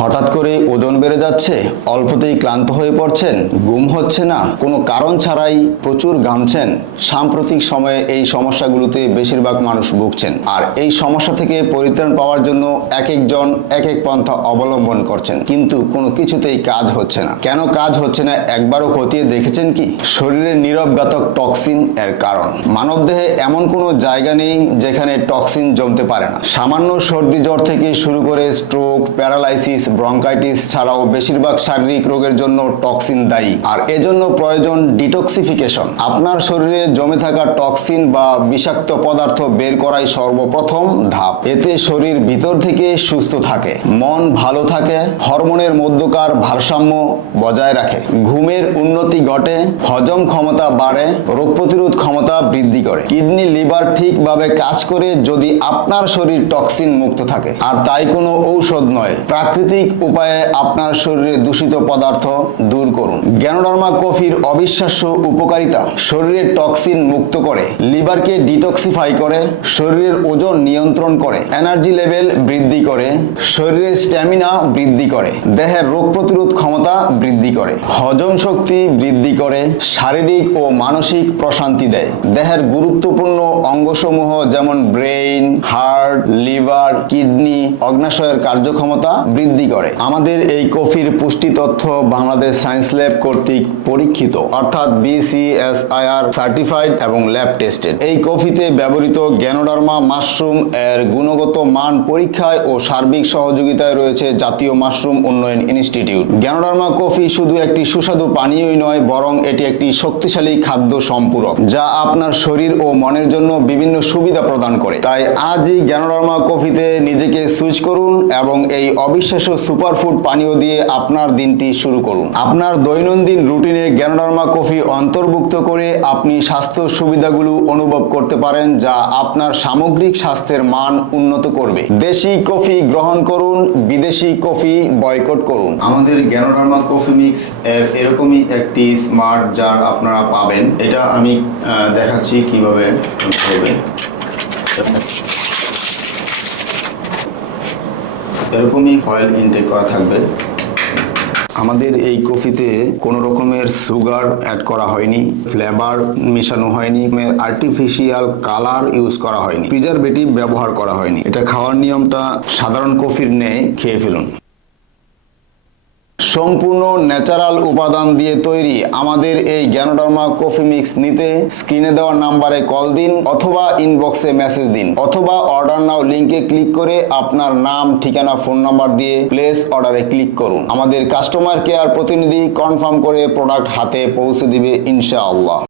হঠাৎ করে ওজন বেড়ে যাচ্ছে, অল্পতেই ক্লান্ত হয়ে পড়ছেন, ঘুম হচ্ছে না, কোনো কারণ ছাড়াই প্রচুর ঘামছেন। সাম্প্রতিক সময়ে এই সমস্যাগুলোতে বেশিরভাগ মানুষ ভুগছেন। আর এই সমস্যা থেকে পরিত্রাণ পাওয়ার জন্য এক একজন, এক এক পন্থা অবলম্বন করছেন। কিন্তু কোনো কিছুতেই কাজ হচ্ছে না। কেন কাজ হচ্ছে না, একবারও খতিয়ে দেখেছেন কি? শরীরের নীরব ঘাতক টক্সিন এর কারণ। মানবদেহে এমন কোনো জায়গা নেই যেখানে টক্সিন জমতে পারে না। সামান্য সর্দি জ্বর থেকে শুরু করে স্ট্রোক, প্যারালাইসিস ব্রঙ্কাইটিস ছাড়াও বেশিরভাগ শারীরিক রোগের জন্য টক্সিন দায়ী। আর এজন্য প্রয়োজন ডিটক্সিফিকেশন আপনার শরীরে জমে থাকা টক্সিন বা বিষাক্ত পদার্থ বের করাই সর্বপ্রথম ধাপ। এতে শরীর ভিতর থেকে সুস্থ থাকে, মন ভালো থাকে, হরমোনের মধ্যকার ভারসাম্য বজায় রাখে, ঘুমের উন্নতি ঘটে, হজম ক্ষমতা বাড়ে, রোগ প্রতিরোধ ক্ষমতা বৃদ্ধি করে। কিডনি, লিভার ঠিকভাবে কাজ করে যদি আপনার শরীর টক্সিন মুক্ত থাকে। আর তাই কোনো ঔষধ নয়, প্রাকৃতিক উপায়ে আপনার শরীরে দূষিত পদার্থ দূর করুন। গ্যানোডার্মা কফির অবিশ্বাস্য উপকারিতা শরীরের টক্সিন মুক্ত করে, লিভারকে ডিটক্সিফাই করে, শরীরের ওজন নিয়ন্ত্রণ করে, এনার্জি লেভেল বৃদ্ধি করে, শরীরের স্ট্যামিনা বৃদ্ধি করে, দেহের রোগ প্রতিরোধ ক্ষমতা বৃদ্ধি করে, হজম শক্তি বৃদ্ধি করে, শারীরিক ও মানসিক প্রশান্তি দেয়। দেহের গুরুত্বপূর্ণ অঙ্গসমূহ যেমন ব্রেইন, হার্ট, লিভার, কিডনি, অগ্নাশয়ের কার্যক্ষমতা বৃদ্ধি করে। আমাদের এই কফির পুষ্টি তথ্য বাংলাদেশ সায়েন্স ল্যাব কর্তৃক পরীক্ষিত, অর্থাৎ বিসিএসআইআর সার্টিফাইড এবং ল্যাব টেস্টেড। এই কফিতে ব্যবহৃত গ্যানোডার্মা মাশরুম এর গুণগত মান পরীক্ষায় ও সার্বিক সহযোগিতায় রয়েছে জাতীয় মাশরুম উন্নয়ন ইনস্টিটিউট। গ্যানোডার্মা কফি শুধু একটি সুস্বাদু পানীয়ই নয়, বরং এটি একটি শক্তিশালী খাদ্য সম্পূরক, যা আপনার শরীর ও মনের জন্য বিভিন্ন সুবিধা প্রদান করে। তাই আজই গ্যানোডার্মা কফিতে নিজেকে সুইচ করুন এবং এই অবিশ্বাস্য সুপারফুড পানীয় দিয়ে আপনার দিনটি শুরু করুন। আপনার দৈনন্দিন রুটিনে গ্যানোডার্মা কফি অন্তর্ভুক্ত করে আপনি স্বাস্থ্য সুবিধাগুলো অনুভব করতে পারেন, যা আপনার সামগ্রিক স্বাস্থ্যের মান উন্নত করবে। দেশি কফি গ্রহণ করুন, বিদেশি কফি বয়কট করুন। আমাদের গ্যানোডার্মা কফি মিক্স এর এরকমই একটি স্মার্ট জার আপনারা পাবেন। এটা আমি দেখাচ্ছি কীভাবে হবে এরকমই ফয়েল ইনটেক করা থাকবে। আমাদের এই কফিতে কোনো রকমের সুগার অ্যাড করা হয়নি ফ্লেভার মেশানো হয়নি আর্টিফিশিয়াল কালার ইউজ করা হয়নি প্রিজারভেটিভ ব্যবহার করা হয়নি। এটা খাওয়ার নিয়মটা সাধারণ কফির ন্যায় খেয়ে ফেলুন। সম্পূর্ণ ন্যাচারাল উপাদান দিয়ে তৈরি আমাদের এই জ্ঞানোডার্মা কফি মিক্স নিতে স্ক্রিনে দেওয়া নাম্বারে কল দিন অথবা ইনবক্সে মেসেজ দিন অথবা অর্ডার নাও লিঙ্কে ক্লিক করে আপনার নাম, ঠিকানা ফোন নাম্বার দিয়ে প্লেস অর্ডারে ক্লিক করুন। আমাদের কাস্টমার কেয়ার প্রতিনিধি কনফার্ম করে প্রোডাক্ট হাতে পৌঁছে দিবে ইনশাআল্লাহ।